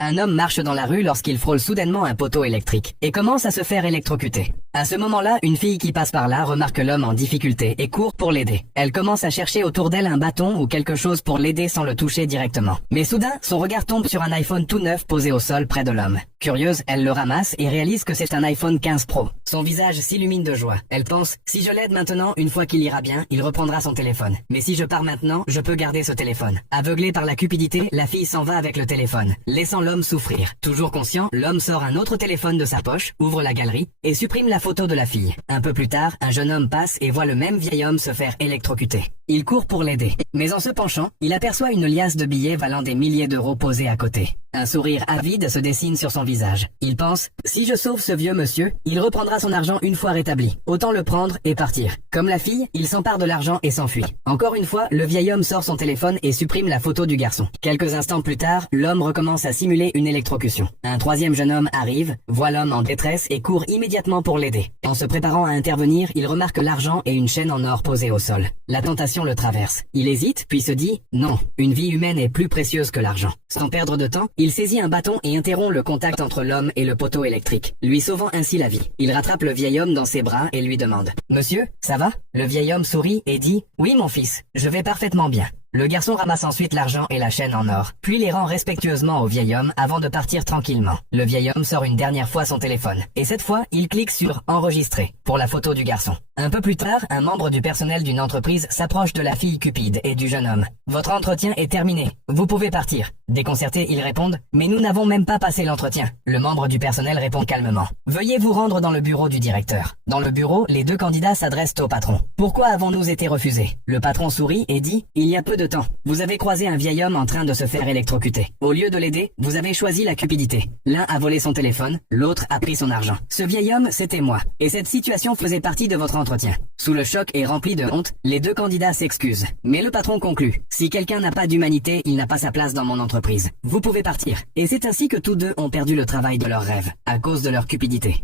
Un homme marche dans la rue lorsqu'il frôle soudainement un poteau électrique et commence à se faire électrocuter. À ce moment-là, une fille qui passe par là remarque l'homme en difficulté et court pour l'aider. Elle commence à chercher autour d'elle un bâton ou quelque chose pour l'aider sans le toucher directement. Mais soudain, son regard tombe sur un iPhone tout neuf posé au sol près de l'homme. Curieuse, elle le ramasse et réalise que c'est un iPhone 15 Pro. Son visage s'illumine de joie. Elle pense, si je l'aide maintenant, une fois qu'il ira bien, il reprendra son téléphone. Mais si je pars maintenant, je peux garder ce téléphone. Aveuglée par la cupidité, la fille s'en va avec le téléphone, laissant l'homme souffrir. Toujours conscient, l'homme sort un autre téléphone de sa poche, ouvre la galerie et supprime la photo de la fille. Un peu plus tard, un jeune homme passe et voit le même vieil homme se faire électrocuter. Il court pour l'aider. Mais en se penchant, il aperçoit une liasse de billets valant des milliers d'euros posés à côté. Un sourire avide se dessine sur son visage. Il pense, si je sauve ce vieux monsieur, il reprendra son argent une fois rétabli. Autant le prendre et partir. Comme la fille, il s'empare de l'argent et s'enfuit. Encore une fois, le vieil homme sort son téléphone et supprime la photo du garçon. Quelques instants plus tard, l'homme recommence à simuler une électrocution. Un troisième jeune homme arrive, voit l'homme en détresse et court immédiatement pour l'aider. En se préparant à intervenir, il remarque l'argent et une chaîne en or posée au sol. La tentation le traverse. Il hésite, puis se dit, non, une vie humaine est plus précieuse que l'argent. Sans perdre de temps, il saisit un bâton et interrompt le contact entre l'homme et le poteau électrique, lui sauvant ainsi la vie. Il rattrape le vieil homme dans ses bras et lui demande, Monsieur, ça va? Le vieil homme sourit et dit, oui mon fils, je vais parfaitement bien. Le garçon ramasse ensuite l'argent et la chaîne en or, puis les rend respectueusement au vieil homme avant de partir tranquillement. Le vieil homme sort une dernière fois son téléphone, et cette fois, il clique sur « Enregistrer » pour la photo du garçon. Un peu plus tard, un membre du personnel d'une entreprise s'approche de la fille cupide et du jeune homme. « Votre entretien est terminé, vous pouvez partir. » Déconcertés, ils répondent « Mais nous n'avons même pas passé l'entretien. » Le membre du personnel répond calmement « Veuillez vous rendre dans le bureau du directeur. » Dans le bureau, les deux candidats s'adressent au patron. « Pourquoi avons-nous été refusés ?» Le patron sourit et dit « Il y a peu de temps. Vous avez croisé un vieil homme en train de se faire électrocuter. Au lieu de l'aider, vous avez choisi la cupidité. L'un a volé son téléphone, l'autre a pris son argent. Ce vieil homme, c'était moi. Et cette situation faisait partie de votre entretien. » Sous le choc et rempli de honte, les deux candidats s'excusent. Mais le patron conclut. Si quelqu'un n'a pas d'humanité, il n'a pas sa place dans mon entreprise. Vous pouvez partir. Et c'est ainsi que tous deux ont perdu le travail de leur rêve, à cause de leur cupidité.